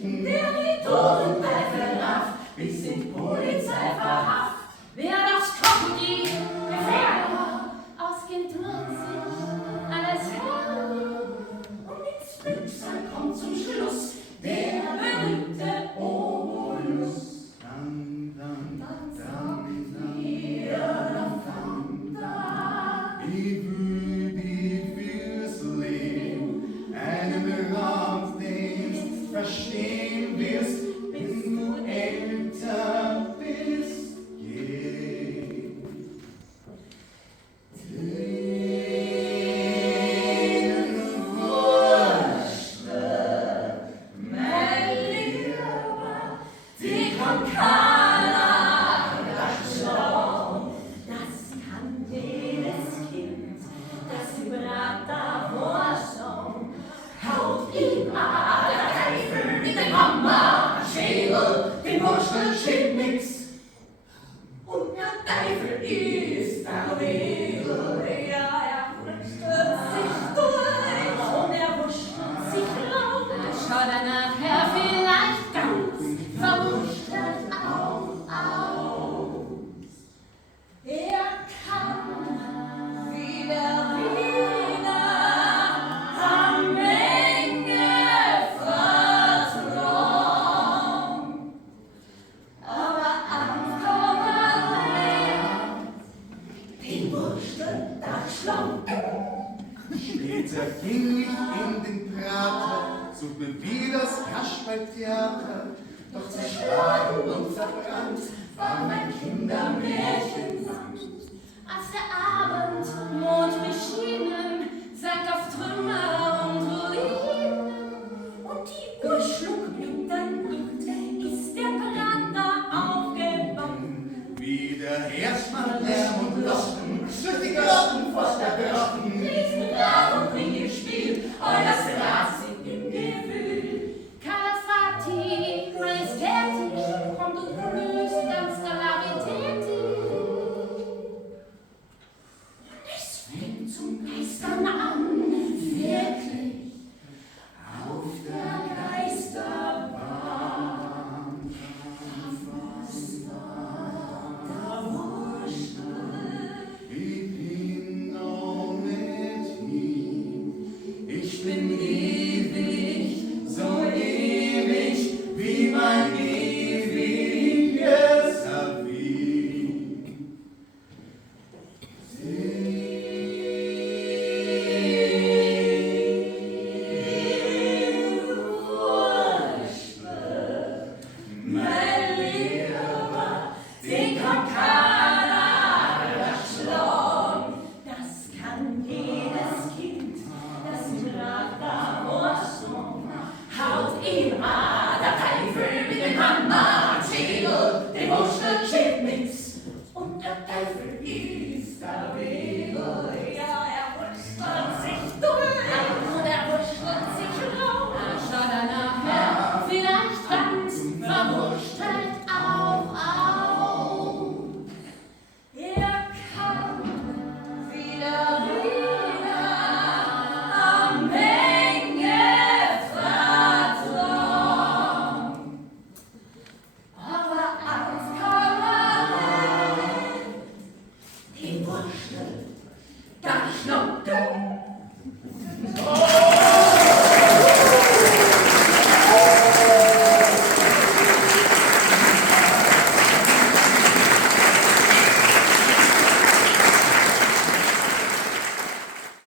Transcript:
Geschichten, der die Toten verrafft, bis in Polizei verhafft. Wer das Krokodil gefährdet, ausgehend wird sich alles herrlich. Und ins Glücksal kommt zum Schluss der berühmte Obolus. Dam, dam, Dann sagt ihr, dann fand da. Ich will dich fürs Leben einen Rat, den du verstehen wirst, bis du älter bist. Und der Teufel ist der Wedel, ja, stürzt sich durch und wurschtelt sich raus. Dann schaut nachher vielleicht ganz verwurschtelt auch aus. Er kann wie der Wiener am Menge vertrauen. Aber Später ging ich in den Prater, sucht mir wieder das Kasperltheater. Doch zerschlagen und verbrannt war mein Kindermärchenland. Als der Abendmond beschienen sank auf Trümmer und Ruinen und die Uhr schlug mit der Nacht, ist der Prater aufgewacht. Wieder herrscht mal Lärm und Locken, durch die Glockenpfosten gebrochen. Riesenrad